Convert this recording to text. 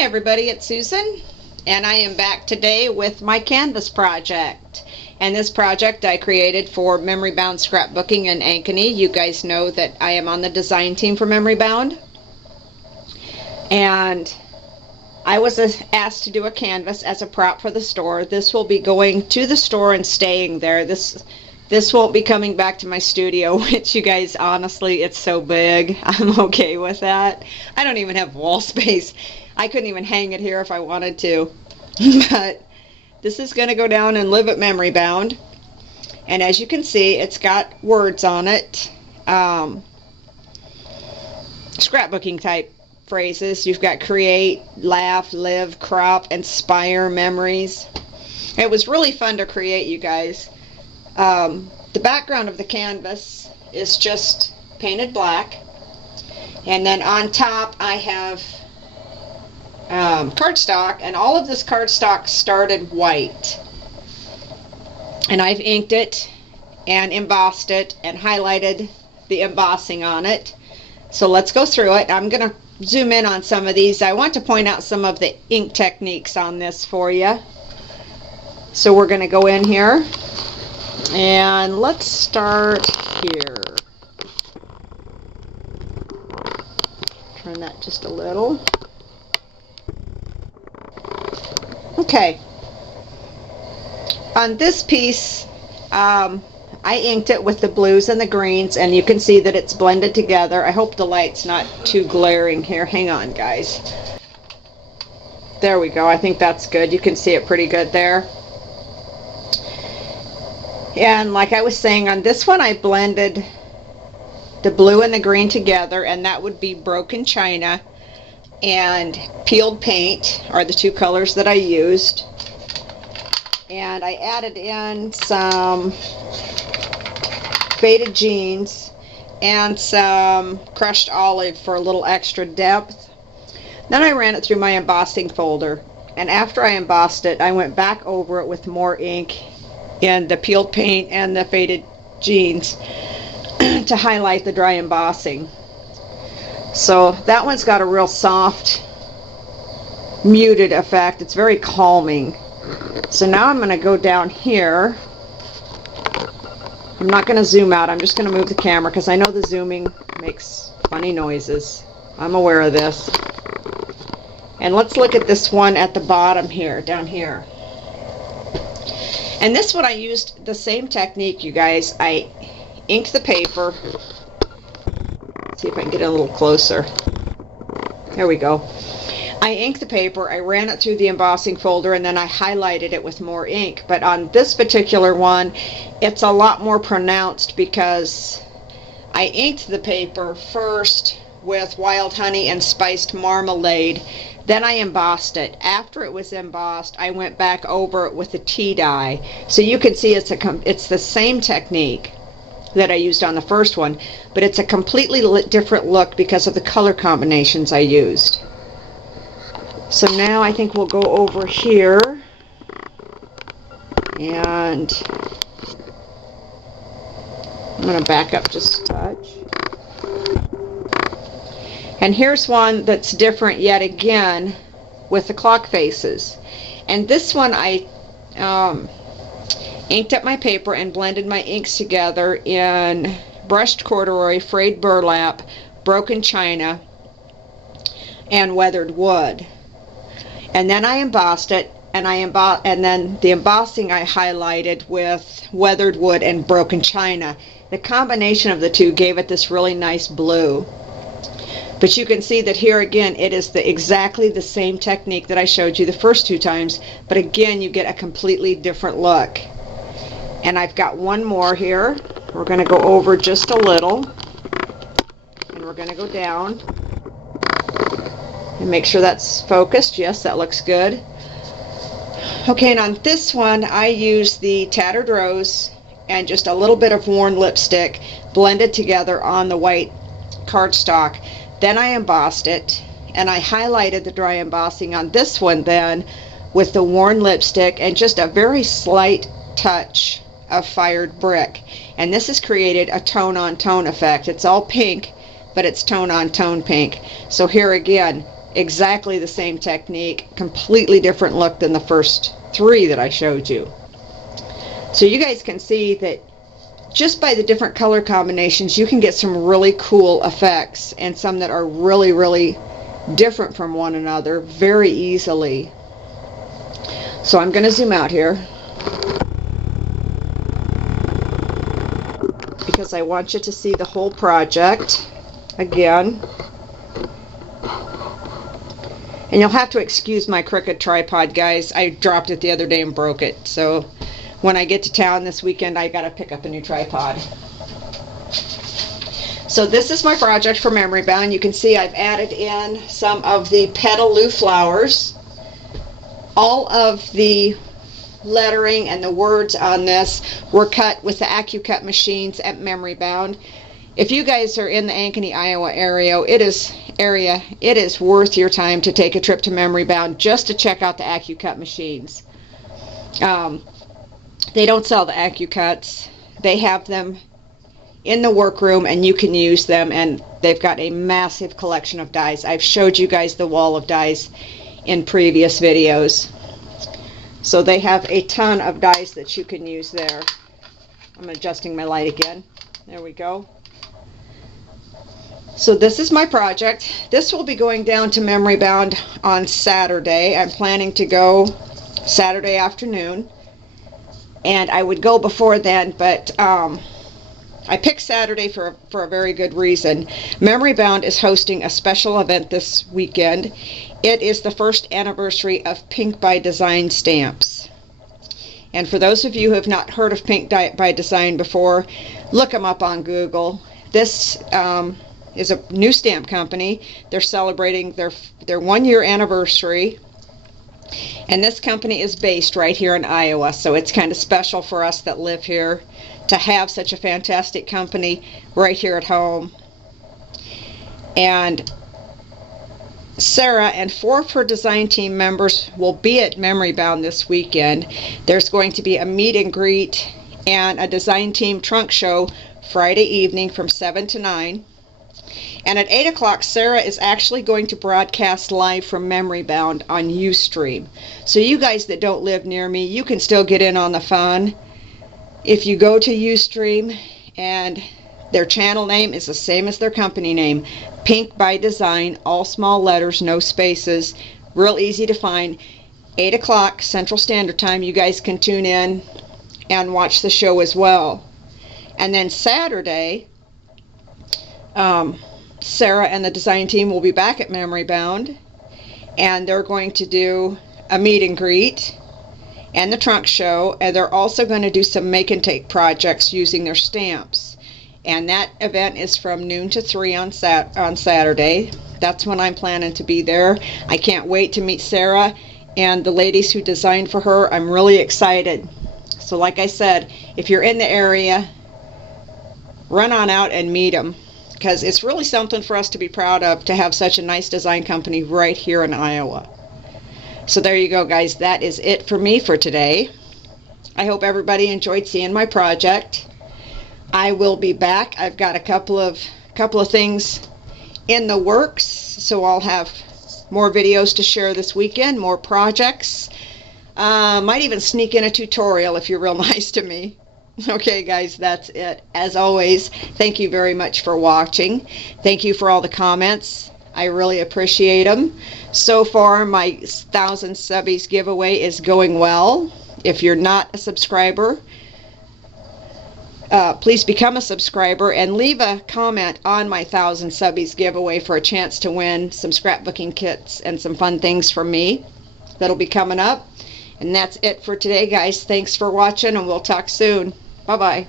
Hi everybody, it's Susan, and I am back today with my Canvas project. And this project I created for Memory Bound Scrapbooking in Ankeny. You guys know that I am on the design team for Memory Bound. And I was asked to do a canvas as a prop for the store. This will be going to the store and staying there. This won't be coming back to my studio, which, you guys, honestly, it's so big. I'm okay with that. I don't even have wall space. I couldn't even hang it here if I wanted to. But this is going to go down and live at Memory Bound. And as you can see, it's got words on it. Scrapbooking type phrases. You've got create, laugh, live, crop, inspire, memories. It was really fun to create, you guys. The background of the canvas is just painted black, and then on top I have cardstock, and all of this cardstock started white, and I've inked it and embossed it and highlighted the embossing on it. So let's go through it. I'm gonna zoom in on some of these. I want to point out some of the ink techniques on this for you. So we're gonna go in here. And let's start here. Turn that just a little. Okay. On this piece, I inked it with the blues and the greens, and you can see that it's blended together. I hope the light's not too glaring here. Hang on, guys. There we go. I think that's good. You can see it pretty good there. And like I was saying, on this one I blended the blue and the green together, and that would be broken china and peeled paint are the two colors that I used. And I added in some faded jeans and some crushed olive for a little extra depth. Then I ran it through my embossing folder, and after I embossed it, I went back over it with more ink and the peeled paint and the faded jeans to highlight the dry embossing. So that one's got a real soft, muted effect. It's very calming. So now I'm going to go down here. I'm not going to zoom out. I'm just going to move the camera because I know the zooming makes funny noises. I'm aware of this. And let's look at this one at the bottom here, down here. And this one I used the same technique, you guys. I inked the paper. Let's see if I can get it a little closer. There we go. I inked the paper, I ran it through the embossing folder, and then I highlighted it with more ink. But on this particular one, it's a lot more pronounced because I inked the paper first with wild honey and spiced marmalade. Then I embossed it. After it was embossed, I went back over it with a tea dye. So you can see it's the same technique that I used on the first one, but it's a completely different look because of the color combinations I used. So now I think we'll go over here, and I'm going to back up just a touch. And here's one that's different yet again with the clock faces. And this one I inked up my paper and blended my inks together in brushed corduroy, frayed burlap, broken china, and weathered wood. And then I embossed it, and then the embossing I highlighted with weathered wood and broken china. The combination of the two gave it this really nice blue. But you can see that here again it is exactly the same technique that I showed you the first two times, but again you get a completely different look. And I've got one more here. We're going to go over just a little, and we're going to go down and make sure that's focused. Yes, that looks good. Okay, and on this one I used the Tattered Rose and just a little bit of worn lipstick blended together on the white cardstock. Then I embossed it, and I highlighted the dry embossing on this one then with the worn lipstick and just a very slight touch of fired brick. And this has created a tone-on-tone effect. It's all pink, but it's tone-on-tone pink. So here again, exactly the same technique, completely different look than the first 3 that I showed you. So you guys can see that just by the different color combinations you can get some really cool effects, and some that are really, really different from one another very easily. So I'm going to zoom out here because I want you to see the whole project again. And you'll have to excuse my crooked tripod, guys. I dropped it the other day and broke it. So when I get to town this weekend, I gotta pick up a new tripod. So this is my project for Memory Bound. You can see I've added in some of the petaloo flowers. All of the lettering and the words on this were cut with the AccuCut machines at Memory Bound. If you guys are in the Ankeny, Iowa area, it is worth your time to take a trip to Memory Bound just to check out the AccuCut machines. They don't sell the AccuCuts. They have them in the workroom and you can use them, and they've got a massive collection of dies. I've showed you guys the wall of dies in previous videos. So they have a ton of dies that you can use there. I'm adjusting my light again. There we go. So this is my project. This will be going down to Memory Bound on Saturday. I'm planning to go Saturday afternoon, and I would go before then, but I picked Saturday for a very good reason. Memory Bound is hosting a special event this weekend. It is the first anniversary of Pink by Design stamps. And for those of you who have not heard of Pink by Design before, look them up on Google. This is a new stamp company. They're celebrating their 1-year anniversary, and this company is based right here in Iowa, so it's kind of special for us that live here to have such a fantastic company right here at home. And Sarah and 4 of her design team members will be at Memory Bound this weekend. There's going to be a meet and greet and a design team trunk show Friday evening from 7 to 9. And at 8 o'clock, Sarah is actually going to broadcast live from Memory Bound on Ustream. So you guys that don't live near me, you can still get in on the fun. If you go to Ustream, and their channel name is the same as their company name, Pink by Design, all small letters, no spaces, real easy to find. 8 o'clock Central Standard Time, you guys can tune in and watch the show as well. And then Saturday, Sarah and the design team will be back at Memory Bound, and they're going to do a meet and greet and the trunk show, and they're also going to do some make and take projects using their stamps. And that event is from noon to 3 on Saturday. That's when I'm planning to be there. I can't wait to meet Sarah and the ladies who designed for her. I'm really excited. So like I said, if you're in the area, run on out and meet them, because it's really something for us to be proud of, to have such a nice design company right here in Iowa. So there you go, guys. That is it for me for today. I hope everybody enjoyed seeing my project. I will be back. I've got a couple of things in the works, so I'll have more videos to share this weekend, more projects. Might even sneak in a tutorial if you're real nice to me. Okay, guys, that's it. As always, thank you very much for watching. Thank you for all the comments. I really appreciate them. So far, my 1,000 subbies giveaway is going well. If you're not a subscriber, please become a subscriber and leave a comment on my 1,000 subbies giveaway for a chance to win some scrapbooking kits and some fun things from me. That'll be coming up. And that's it for today, guys. Thanks for watching, and we'll talk soon. Bye-bye.